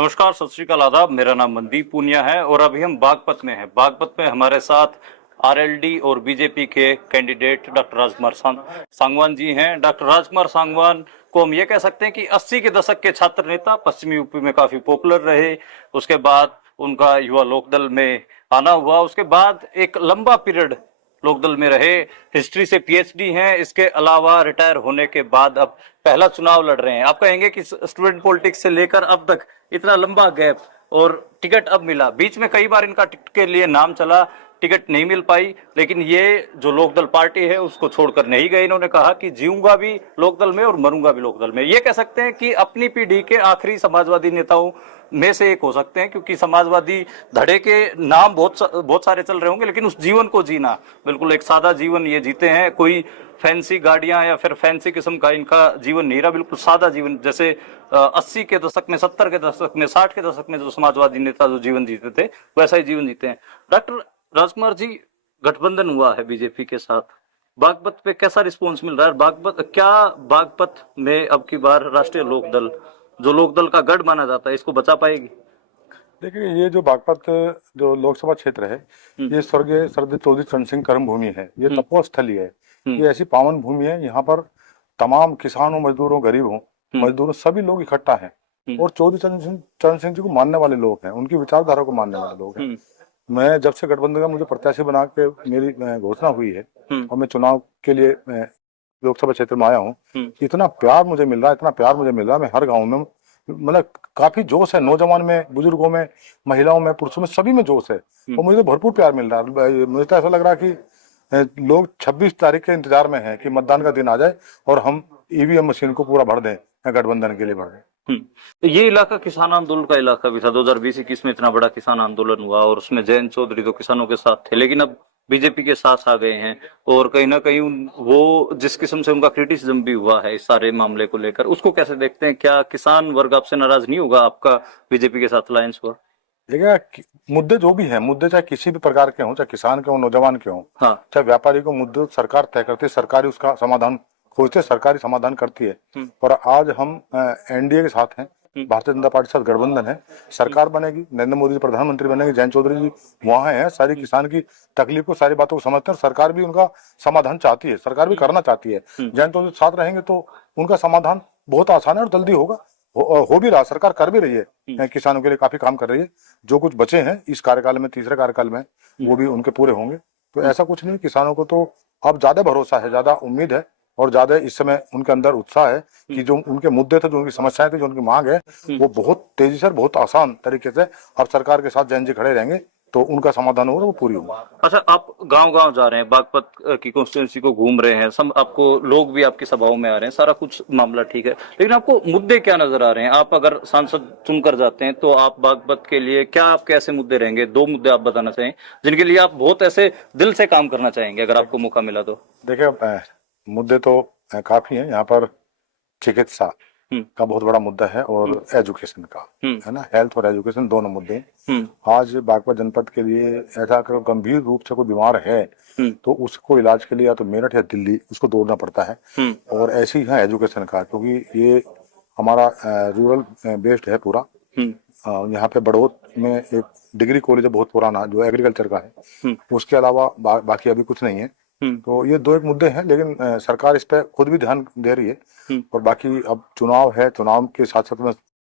नमस्कार, सत श्री अकाल, आदाब। मेरा नाम मनदीप पूनिया है और अभी हम बागपत में हैं। बागपत में हमारे साथ आरएलडी और बीजेपी के कैंडिडेट डॉक्टर राजकुमार सांगवान जी हैं। डॉक्टर राजकुमार सांगवान को हम ये कह सकते हैं कि 80 के दशक के छात्र नेता, पश्चिमी यूपी में काफी पॉपुलर रहे। उसके बाद उनका युवा लोकदल में आना हुआ। उसके बाद एक लंबा पीरियड लोकदल में रहे। हिस्ट्री से पीएचडी हैं। इसके अलावा रिटायर होने के बाद अब पहला चुनाव लड़ रहे हैं। आप कहेंगे कि स्टूडेंट पॉलिटिक्स से लेकर अब तक इतना लंबा गैप और टिकट अब मिला। बीच में कई बार इनका टिकट के लिए नाम चला, टिकट नहीं मिल पाई, लेकिन ये जो लोकदल पार्टी है उसको छोड़कर नहीं गए। इन्होंने कहा कि जीऊंगा भी लोकदल में और मरूंगा भी लोकदल में। ये कह सकते हैं कि अपनी पीढ़ी के आखिरी समाजवादी नेताओं में से एक हो सकते हैं, क्योंकि समाजवादी धड़े के नाम बहुत सारे चल रहे होंगे, लेकिन उस जीवन को जीना, बिल्कुल एक सादा जीवन ये जीते हैं। कोई फैंसी गाड़ियां या फिर फैंसी किस्म का इनका जीवन नहीं रहा, बिल्कुल सादा जीवन। जैसे 80 के दशक में, 70 के दशक में, 60 के दशक में जो समाजवादी नेता जो जीवन जीते थे वैसा ही जीवन जीते हैं। डॉक्टर राजकुमार जी, गठबंधन हुआ है बीजेपी के साथ, बागपत पे कैसा रिस्पॉन्स मिल रहा है? बागपत में अब की बार राष्ट्रीय लोकदल, जो लोकदल का गढ़ माना जाता है, इसको बचा पाएगी? देखिए, ये जो बागपत जो लोकसभा क्षेत्र है, ये स्वर्गीय सरदार चौधरी चरण सिंह कर्म भूमि है। ये तपोस्थली है। ये ऐसी पावन भूमि है, यहाँ पर तमाम किसानों, मजदूरों, गरीबों, मजदूरों सभी लोग इकट्ठा हैं और चौधरी चरण सिंह जी को मानने वाले लोग हैं, उनकी विचारधारा को मानने वाले लोग हैं। मैं जब से गठबंधन का मुझे प्रत्याशी बना के मेरी घोषणा हुई है और मैं चुनाव के लिए लोकसभा क्षेत्र में आया हूँ, इतना प्यार मुझे मिल रहा है, इतना प्यार मुझे मिल रहा है। मैं हर गाँव में, मतलब काफी जोश है, नौजवान में, बुजुर्गों में, महिलाओं में, पुरुषों में, सभी में जोश है और मुझे भरपूर प्यार मिल रहा है। मुझे तो ऐसा लग रहा है कि लोग 26 तारीख के इंतजार में हैं कि मतदान का दिन आ जाए और हम ईवीएम मशीन को पूरा भर दें, गठबंधन के लिए भर दें। तो ये इलाका किसान आंदोलन का इलाका भी था। 2020-21 में इतना बड़ा किसान आंदोलन हुआ और उसमें जयंत चौधरी तो किसानों के साथ थे, लेकिन अब बीजेपी के साथ आ गए हैं और कहीं ना कहीं वो जिस किस्म से उनका क्रिटिसिज्म भी हुआ है इस सारे मामले को लेकर, उसको कैसे देखते हैं? क्या किसान वर्ग आपसे नाराज नहीं होगा? आपका बीजेपी के साथ अलायंस हुआ। देखिए, मुद्दे जो भी हैं, मुद्दे चाहे किसी भी प्रकार के हों, चाहे किसान के हों, नौजवान के हों, हाँ, चाहे व्यापारी को, मुद्दे सरकार तय करती है, सरकारी उसका समाधान खोजते, सरकारी समाधान करती है। और आज हम एनडीए के साथ हैं, भारतीय जनता पार्टी के साथ गठबंधन है, सरकार बनेगी, नरेंद्र मोदी जी प्रधानमंत्री बनेंगे, जयंत चौधरी जी वहां हैं, सारी किसान की तकलीफ को, सारी बातों को समझते हैं और सरकार भी उनका समाधान चाहती है, सरकार भी करना चाहती है। जयंत चौधरी साथ रहेंगे तो उनका समाधान बहुत आसान है और जल्दी होगा। हो भी रहा, सरकार कर भी रही है, किसानों के लिए काफी काम कर रही है। जो कुछ बचे हैं इस कार्यकाल में, तीसरे कार्यकाल में, वो भी उनके पूरे होंगे। तो ऐसा कुछ नहीं, किसानों को तो अब ज्यादा भरोसा है, ज्यादा उम्मीद है और ज्यादा इस समय उनके अंदर उत्साह है कि जो उनके मुद्दे थे, जो उनकी समस्याएं थी, जो उनकी मांग है, वो बहुत तेजी से, बहुत आसान तरीके से अब सरकार के साथ जैन जी खड़े रहेंगे तो उनका समाधान होगा, वो पूरी होगा। अच्छा, आप गांव-गांव जा रहे हैं, बागपत की कॉन्स्टिट्यूंसी को घूम रहे हैं, सब आपको लोग भी आपकी सभाओं में आ रहे हैं, सारा कुछ मामला ठीक है, लेकिन आपको मुद्दे क्या नजर आ रहे हैं? आप अगर सांसद चुनकर जाते हैं तो आप बागपत के लिए क्या, आपके ऐसे मुद्दे रहेंगे? 2 मुद्दे आप बताना चाहें जिनके लिए आप बहुत ऐसे दिल से काम करना चाहेंगे अगर आपको मौका मिला तो। देखिए, मुद्दे तो काफी हैं यहाँ पर। चिकित्सा का बहुत बड़ा मुद्दा है और एजुकेशन का, है ना, हेल्थ और एजुकेशन दोनों मुद्दे। आज बागपत जनपद के लिए ऐसा अगर गंभीर रूप से कोई बीमार है तो उसको इलाज के लिए या तो मेरठ या दिल्ली उसको दौड़ना पड़ता है। और ऐसे ही है एजुकेशन का, क्योंकि ये हमारा रूरल बेस्ड है पूरा। यहाँ पे बड़ौत में एक डिग्री कॉलेज है बहुत पुराना, जो एग्रीकल्चर का है। उसके अलावा बाकी अभी कुछ नहीं है। तो ये 2 एक मुद्दे हैं, लेकिन सरकार इस पे खुद भी ध्यान दे रही है। और बाकी अब चुनाव है, चुनाव के साथ साथ मैं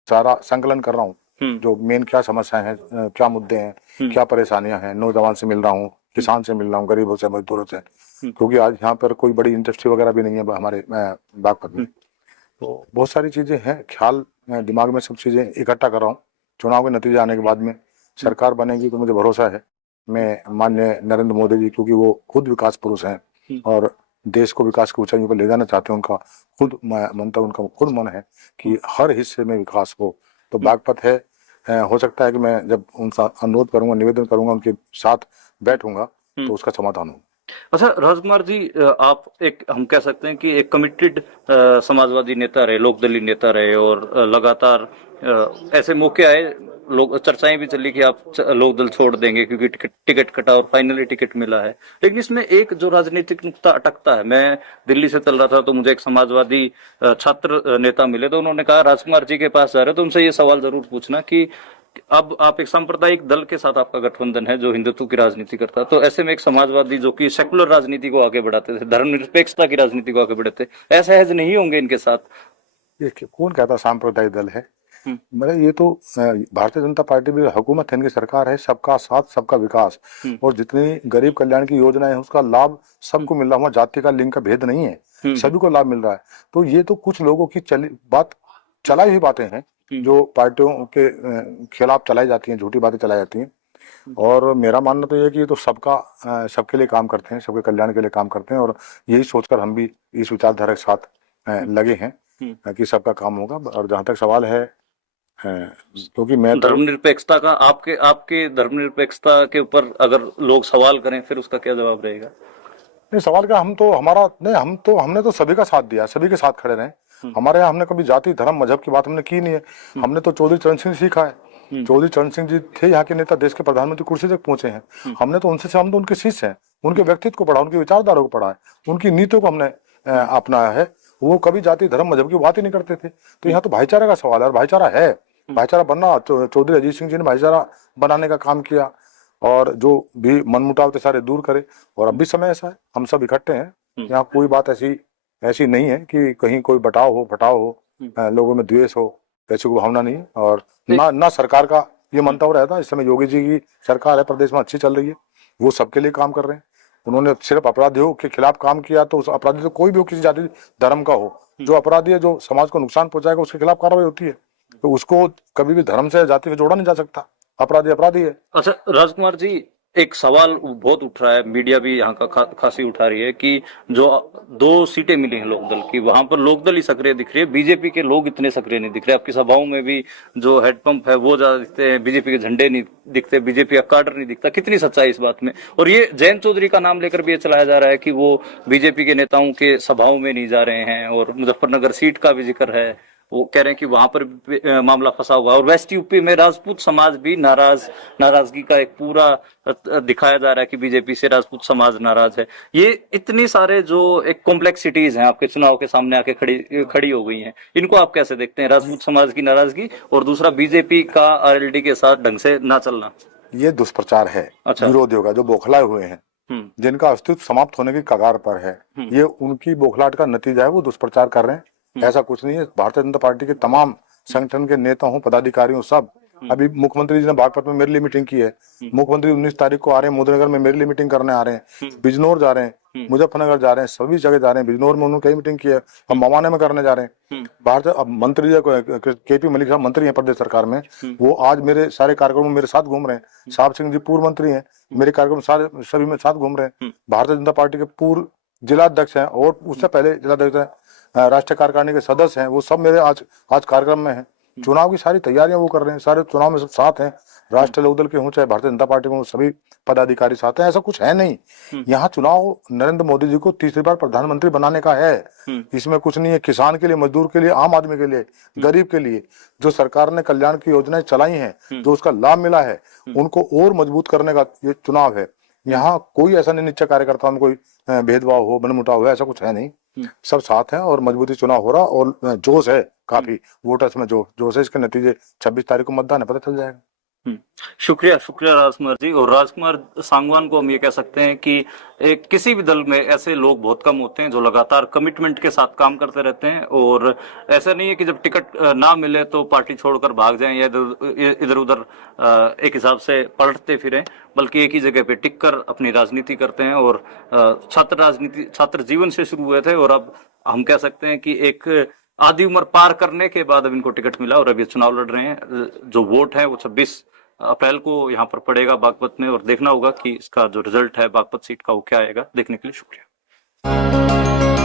सारा संकलन कर रहा हूँ, जो मेन क्या समस्याएं हैं, क्या मुद्दे हैं, क्या परेशानियां हैं। नौजवान से मिल रहा हूँ, किसान से मिल रहा हूँ, गरीबों से, मजदूरों से, क्योंकि आज यहाँ पर कोई बड़ी इंडस्ट्री वगैरह भी नहीं है हमारे बागपत में। तो बहुत सारी चीजें हैं, ख्याल दिमाग में, सब चीजें इकट्ठा कर रहा हूँ। चुनाव के नतीजे आने के बाद में सरकार बनेगी तो मुझे भरोसा है, मैं माननीय नरेंद्र मोदी जी, क्योंकि वो खुद विकास पुरुष हैं और देश को विकास की ऊंचाइयों पर ले जाना चाहते हैं, उनका खुद मंतव्य, उनका खुद मन है कि हर हिस्से में विकास हो। तो बागपत है, हो सकता है कि मैं जब उनका अनुरोध करूंगा, निवेदन करूंगा, उनके साथ बैठूंगा तो उसका समाधान हो। अच्छा राजकुमार जी, आप एक, हम कह सकते हैं कि एक कमिटेड समाजवादी नेता रहे, लोकदलीय नेता रहे और लगातार ऐसे मौके आए लोग चर्चाएं भी चली कि आप लोक दल छोड़ देंगे क्योंकि टिकट कटा और फाइनली टिकट मिला है। लेकिन इसमें एक जो राजनीतिक नुक्ता अटकता है, मैं दिल्ली से चल रहा था तो मुझे एक समाजवादी छात्र नेता मिले, तो उन्होंने कहा राजकुमार जी के पास जा रहे हो तो उनसे ये सवाल जरूर पूछना कि अब आप एक सांप्रदायिक दल के साथ आपका गठबंधन है जो हिंदुत्व की राजनीति करता है, तो ऐसे में एक समाजवादी जो कि सेकुलर राजनीति को आगे बढ़ाते थे, धर्मनिरपेक्षता की राजनीति को आगे बढ़ाते, ऐसे सहज नहीं होंगे इनके साथ? ये कौन कहता सांप्रदायिक दल है? मतलब ये तो भारतीय जनता पार्टी भी हुकूमत है, इनकी सरकार है, सबका साथ सबका विकास, और जितनी गरीब कल्याण की योजना है उसका लाभ सबको मिल रहा है। जाति का लिंग का भेद नहीं है, सभी को लाभ मिल रहा है। तो ये तो कुछ लोगों की चलाई हुई बातें हैं जो पार्टियों के खिलाफ चलाई जाती हैं, झूठी बातें चलाई जाती हैं। और मेरा मानना तो ये है कि ये तो सबके लिए काम करते हैं, सबके कल्याण के लिए काम करते हैं, और यही सोचकर हम भी इस विचारधारा के साथ लगे हैं कि सबका काम होगा। और जहां तक सवाल है, क्योंकि मैं धर्मनिरपेक्षता का, आपके धर्मनिरपेक्षता के ऊपर अगर लोग सवाल करें फिर उसका क्या जवाब रहेगा? नहीं, सवाल का हमने तो सभी का साथ दिया, सभी के साथ खड़े रहे। हमारे यहाँ हमने कभी जाति धर्म मजहब की बात हमने की नहीं है। हमने तो चौधरी चरण सिंह सीखा है। चौधरी चरण सिंह जी थे यहाँ के नेता, देश के प्रधानमंत्री कुर्सी तक पहुंचे हैं। हम तो उनके शिष्य हैं, उनके व्यक्तित्व को पढ़ा, उनकी विचारधारा को पढ़ा है, उनकी नीतियों को हमने अपनाया है। वो कभी जाति धर्म मजहब की बात ही नहीं करते थे। तो यहाँ तो भाईचारे का सवाल है, और भाईचारा है, भाईचारा बनना। चौधरी अजीत सिंह जी ने भाईचारा बनाने का काम किया, और जो भी मनमुटाव थे सारे दूर करे। और अब भी समय ऐसा है, हम सब इकट्ठे हैं। यहाँ कोई बात ऐसी नहीं है कि कहीं कोई बटाव हो, लोगों में द्वेष हो, ऐसी कोई भावना नहीं है। और ना सरकार का ये मंतव्य रहता। इस समय योगी जी की सरकार है, प्रदेश में अच्छी चल रही है, वो सबके लिए काम कर रहे हैं। उन्होंने सिर्फ अपराधियों के खिलाफ काम किया, तो उस अपराधी तो कोई भी हो, किसी जाति धर्म का हो, जो अपराधी है, जो समाज को नुकसान पहुंचाएगा, उसके खिलाफ कार्रवाई होती है। तो उसको कभी भी धर्म से जाति से जोड़ा नहीं जा सकता। अपराधी अपराधी है। अच्छा राजकुमार जी, एक सवाल बहुत उठ रहा है, मीडिया भी यहाँ का खासी उठा रही है कि जो 2 सीटें मिली हैं लोकदल की, वहां पर लोकदल ही सक्रिय दिख रही है, बीजेपी के लोग इतने सक्रिय नहीं दिख रहे। आपकी सभाओं में भी जो हेडपंप है वो ज्यादा दिखते हैं, बीजेपी के झंडे नहीं दिखते, बीजेपी का कार्डर नहीं दिखता। कितनी सच्चाई इस बात में? और ये जयंत चौधरी का नाम लेकर भी ये चलाया जा रहा है कि वो बीजेपी के नेताओं के सभाओं में नहीं जा रहे हैं, और मुजफ्फरनगर सीट का भी जिक्र है, वो कह रहे हैं कि वहां पर मामला फंसा हुआ है। और वेस्ट यूपी में राजपूत समाज भी नाराजगी का एक पूरा दिखाया जा रहा है कि बीजेपी से राजपूत समाज नाराज है। ये इतनी सारे जो एक कॉम्प्लेक्सिटीज हैं आपके चुनाव के सामने आके खड़ी हो गई हैं, इनको आप कैसे देखते हैं? राजपूत समाज की नाराजगी और दूसरा बीजेपी का आरएलडी के साथ ढंग से ना चलना, ये दुष्प्रचार है। अच्छा। विरोधियों का जो बौखलाए हुए हैं, जिनका अस्तित्व समाप्त होने की कगार पर है, ये उनकी बौखलाहट का नतीजा है। वो दुष्प्रचार कर रहे हैं, ऐसा कुछ नहीं है। भारतीय जनता पार्टी के तमाम संगठन के नेता हो, पदाधिकारी हो, सब। अभी मुख्यमंत्री जी ने बागपत में मेरे लिए मीटिंग की है। मुख्यमंत्री 19 तारीख को आ रहे हैं, मोदीनगर में मेरे लिए मीटिंग करने आ रहे हैं, बिजनौर जा रहे हैं, मुजफ्फरनगर जा रहे हैं, सभी जगह जा रहे हैं। बिजनौर में उन्होंने कई मीटिंग की है, हम मवाने में करने जा रहे हैं। भारतीय अब मंत्री KP मलिक साहब मंत्री हैं प्रदेश सरकार में, वो आज मेरे सारे कार्यक्रमों में मेरे साथ घूम रहे हैं। साहब सिंह जी पूर्व मंत्री हैं, मेरे कार्यक्रम सारे सभी में साथ घूम रहे हैं। भारतीय जनता पार्टी के पूर्व जिलाध्यक्ष हैं, और उससे पहले जिलाध्यक्ष हैं, राष्ट्रीय कार्यकारिणी के सदस्य हैं, वो सब मेरे आज कार्यक्रम में हैं। चुनाव की सारी तैयारियां वो कर रहे हैं, सारे चुनाव में सब साथ हैं। राष्ट्रीय लोकदल के हों चाहे भारतीय जनता पार्टी में, सभी पदाधिकारी साथ हैं। ऐसा कुछ है नहीं। यहाँ चुनाव नरेंद्र मोदी जी को तीसरी बार प्रधानमंत्री बनाने का है। इसमें कुछ नहीं है। किसान के लिए, मजदूर के लिए, आम आदमी के लिए, गरीब के लिए जो सरकार ने कल्याण की योजनाएं चलाई हैं, जो उसका लाभ मिला है, उनको और मजबूत करने का ये चुनाव है। यहाँ कोई ऐसा नहीं निश्चय कार्यकर्ताओं में कोई भेदभाव हो, मनमुटाव हो, ऐसा कुछ है नहीं। सब साथ हैं और मजबूती चुनाव हो रहा, और जोश है काफी वोटर्स में, जोश है। इसके नतीजे 26 तारीख को मतदान है, पता चल जाएगा। शुक्रिया राजकुमार जी। और राजकुमार सांगवान को हम ये कह सकते हैं कि एक किसी भी दल में ऐसे लोग बहुत कम होते हैं जो लगातार कमिटमेंट के साथ काम करते रहते हैं, और ऐसा नहीं है कि जब टिकट ना मिले तो पार्टी छोड़कर भाग जाएं या इधर उधर एक हिसाब से पलटते फिरें, बल्कि एक ही जगह पे टिक कर अपनी राजनीति करते हैं। और छात्र जीवन से शुरू हुए थे, और अब हम कह सकते हैं कि एक आधी उम्र पार करने के बाद अब इनको टिकट मिला, और अब ये चुनाव लड़ रहे हैं। जो वोट है वो 26 अप्रैल को यहाँ पर पड़ेगा बागपत में, और देखना होगा कि इसका जो रिजल्ट है बागपत सीट का वो क्या आएगा। देखने के लिए शुक्रिया।